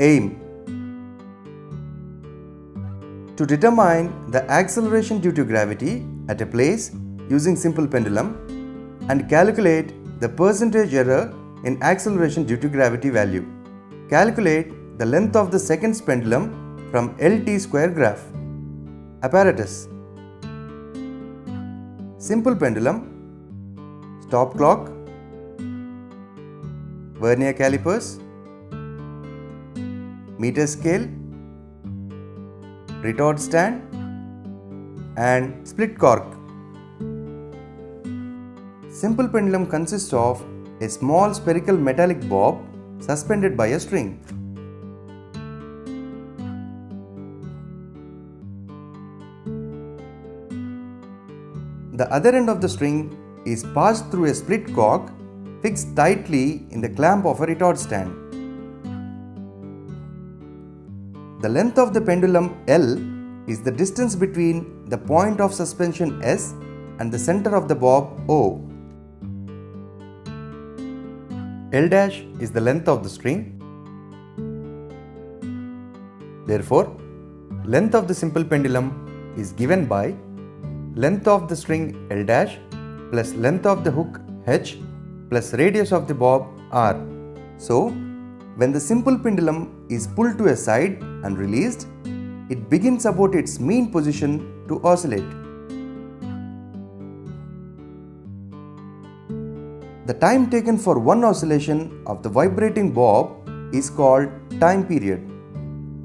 Aim. To determine the acceleration due to gravity at a place using simple pendulum and calculate the percentage error in acceleration due to gravity value. Calculate the length of the seconds pendulum from LT square graph. Apparatus. Simple pendulum, stop clock, vernier calipers, meter scale, retort stand and split cork. Simple pendulum consists of a small spherical metallic bob suspended by a string. The other end of the string is passed through a split cork fixed tightly in the clamp of a retort stand. The length of the pendulum L is the distance between the point of suspension S and the center of the bob O. L' is the length of the string. Therefore, length of the simple pendulum is given by length of the string L' plus length of the hook H plus radius of the bob R. So, when the simple pendulum is pulled to a side and released, it begins about its mean position to oscillate. The time taken for one oscillation of the vibrating bob is called time period,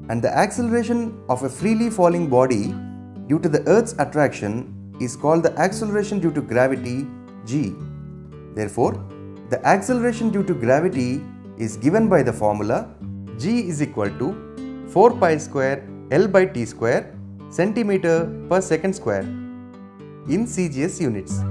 and the acceleration of a freely falling body due to the Earth's attraction is called the acceleration due to gravity g. Therefore, the acceleration due to gravity is given by the formula g is equal to 4 pi square L by T square centimeter per second square in CGS units.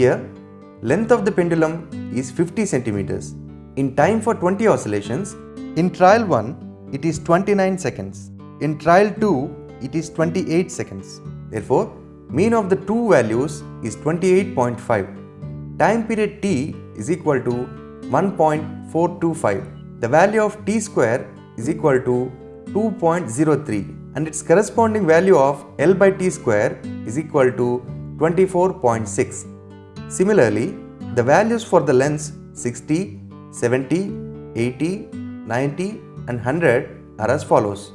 Here, length of the pendulum is 50 centimeters. In time for 20 oscillations, in trial 1, it is 29 seconds. In trial 2, it is 28 seconds. Therefore, mean of the two values is 28.5. Time period T is equal to 1.425. The value of T square is equal to 2.03 and its corresponding value of L by T square is equal to 24.6. Similarly, the values for the lengths 60, 70, 80, 90 and 100 are as follows.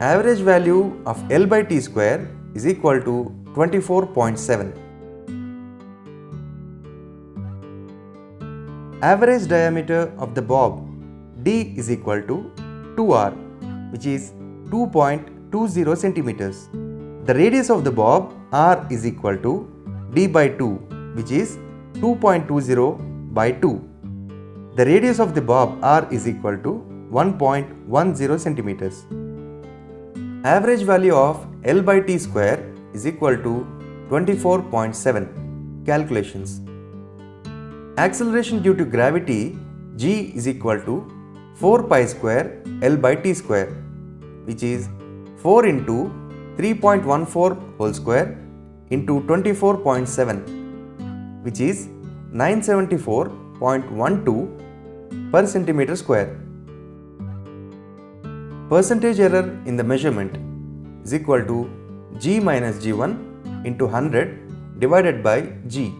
Average value of L by T square is equal to 24.7. Average diameter of the bob D is equal to 2R, which is 2.20 centimeters. The radius of the bob R is equal to D by 2, which is 2.20 by 2. The radius of the bob R is equal to 1.10 centimeters. Average value of L by T square is equal to 24.7. Calculations. Acceleration due to gravity G is equal to 4 pi square L by T square, which is 4 into 3.14 whole square into 24.7, which is 974.12 per centimeter square. Percentage error in the measurement is equal to G minus G1 into 100 divided by G.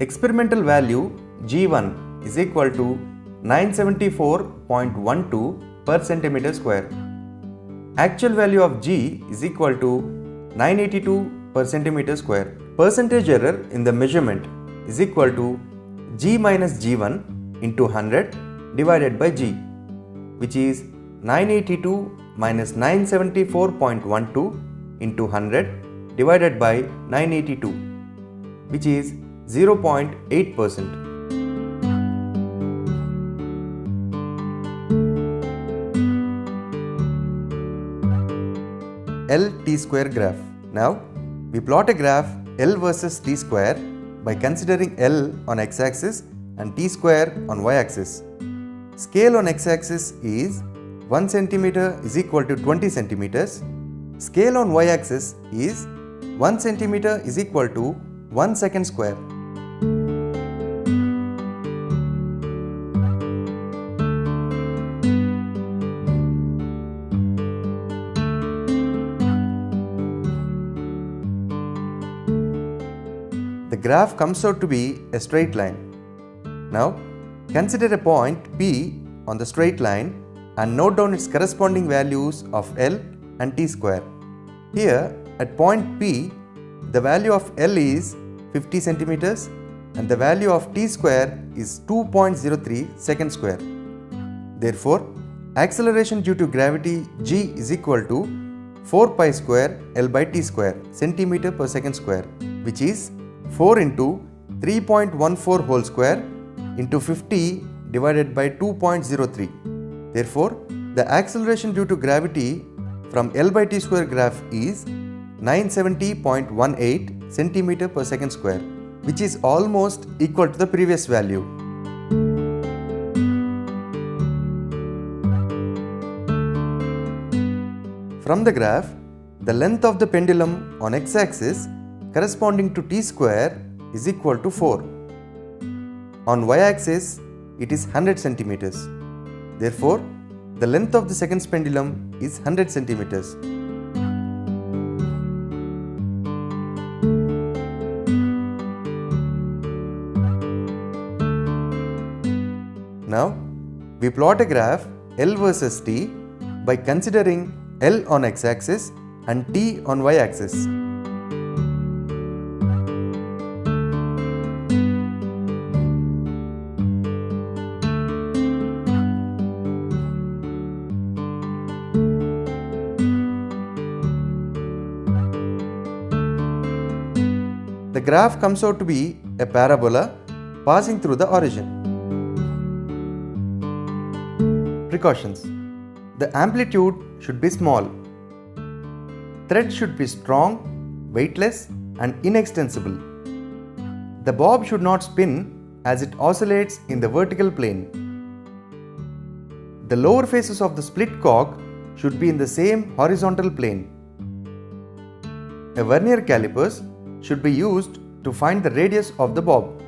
Experimental value G1 is equal to 974.12 per centimeter square. Actual value of G is equal to 982 per centimeter square. Percentage error in the measurement is equal to G minus G1 into 100 divided by G, which is 982 minus 974.12 into 100 divided by 982, which is 0.8%. L T square graph. Now, we plot a graph L versus T square by considering L on x-axis and T square on y-axis. Scale on x-axis is 1 cm is equal to 20 centimeters. Scale on y-axis is 1 cm is equal to 1 second square. The graph comes out to be a straight line. Now, consider a point P on the straight line and note down its corresponding values of L and T square. Here, at point P, the value of L is 50 centimeters and the value of T square is 2.03 second square. Therefore, acceleration due to gravity G is equal to 4 pi square L by T square centimeter per second square, which is 4 into 3.14 whole square into 50 divided by 2.03. Therefore, the acceleration due to gravity from L by T square graph is 970.18 centimeter per second square, which is almost equal to the previous value. From the graph, the length of the pendulum on x-axis corresponding to T square is equal to 4. On y-axis, it is 100 centimeters. Therefore, the length of the second pendulum is 100 centimeters. Now, we plot a graph L versus T by considering L on x-axis and T on y-axis. The graph comes out to be a parabola passing through the origin. Precautions. The amplitude should be small. thread should be strong, weightless, and inextensible. The bob should not spin as it oscillates in the vertical plane. The lower faces of the split cock should be in the same horizontal plane. A vernier calipers should be used to find the radius of the bob.